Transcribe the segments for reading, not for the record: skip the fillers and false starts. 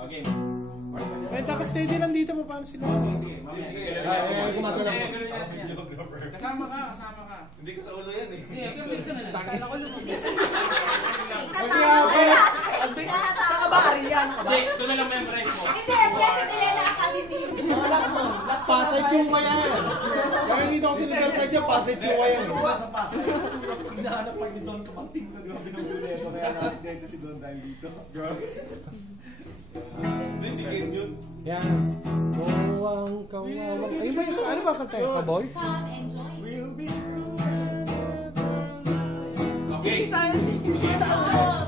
Okay. Eh, naka-steady lang dito mo. Paano sila? Sige. Ay, gumagalaw. Kasama ka. Hindi ka sa ulo yan eh. Miss ka na lang. Kala ko lumabas. Saka ba, Arian? Hindi, ito na lang memorize mo. Hindi, kasi nila na Academy. Pasay chunga yan. Kaya dito ako sa Libertad niya, pasay chunga yan. Hinahanap pa ni Don Kamanting ko, di ba? Binubuli ko kaya nakasidente si Don dahil dito. Hindi, si Ken yun. Yan. Kawang. Ayun ba yung, ano ba kanta yun? Kaboy? Come enjoy. We'll be Okay.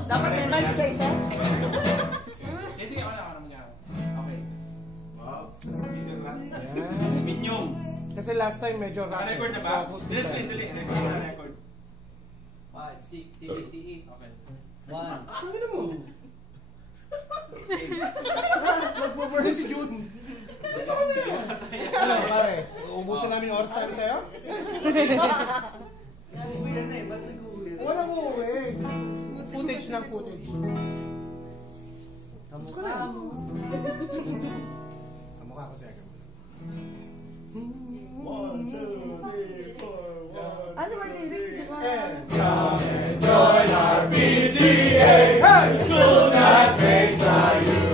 Dapat may mic isa-isa. Sige, wala ka na mag-ahap. Okay. Wow. Yan. Minyong. Kasi last time medyo Naka-record na ba? Dali. Record na record. 5, 6, 7, 8. Okay. 1. Ano mo? Magpo-bird si June. Ano, pare? Uubusan namin yung oras namin sa'yo? Uwi na eh, ba't nag-uwi? Walang uuwi. Footage lang, footage. Kamukha mo. Kamukha ko sa'yo. 1, 2, 3, 4, 1. Ano ba lyrics? Di ba? Join our BCA! Hey! Soon that face are you!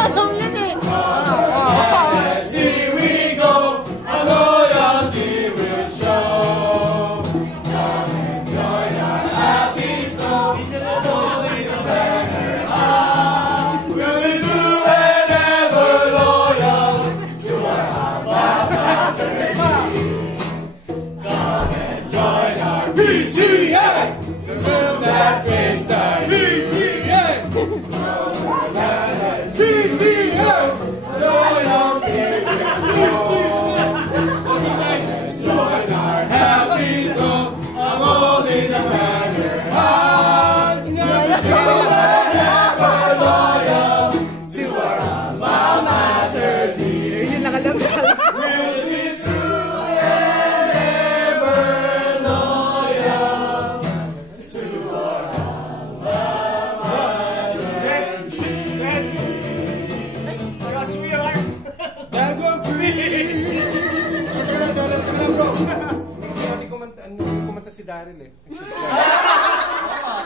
Alam yun eh. Let's see we go! Our loyalty will show! Come and join our happy song! Holding the banner high! We'll be true and ever loyal to our alma mater. Come and join our BCA! Soon that face are you! BCA! BCA! Loyalty will show! Join our happy song! I'm holding the banner high! Never true and ever loyal to our alma mater dear! Yun lang alam ko. We'll be true and ever loyal to our alma mater dear! Yes, we are. Gago ang free! Teka lang bro. Hindi kumanta si Daryl eh.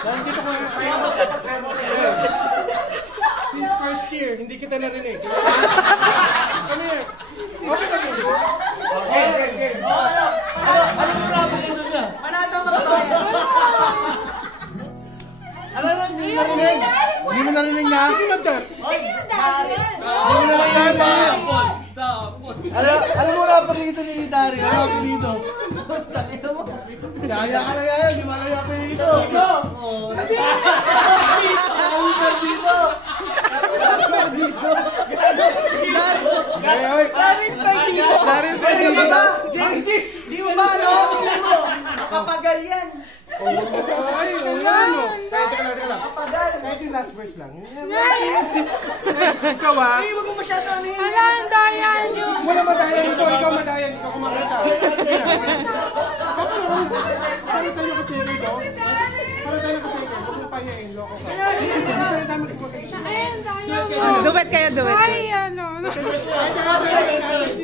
Dahil dito ko since first year, hindi kita narinig. Ano yan? Okay ba yun? Okay. Ano mo na ba ito niya? Manatang magbayan. Ano na, hindi mo narinig? Hindi mo narinig na? Sige na, Dar. Sige na, Daniel. Hindi mo narinig na? Ano mo na apelido ni Dario? Ano apelido? Takino mo. Kaya ka na yan, di ba na apelido? Oo. Ang perdido. Daryl Perdido. Genesis. Di mo ba ano? Nakapagal yan. Ay, ano? Teka lang. Nakapagal. Kahit yung last verse lang. Ikaw ah. Ay, wag mo masyado ano yun. Ala, ang daya nyo! Wala madayan ito. Ikaw madayan. Ikaw kumakita. Paano tayo nakachili ito? Paano tayo nakachili ito? Huwag mo pahiyain. Loko ka. Saan tayo mag-iswag? Ay, ang daya mo! Duet kayo, duet. Ay, ano? Teka lang.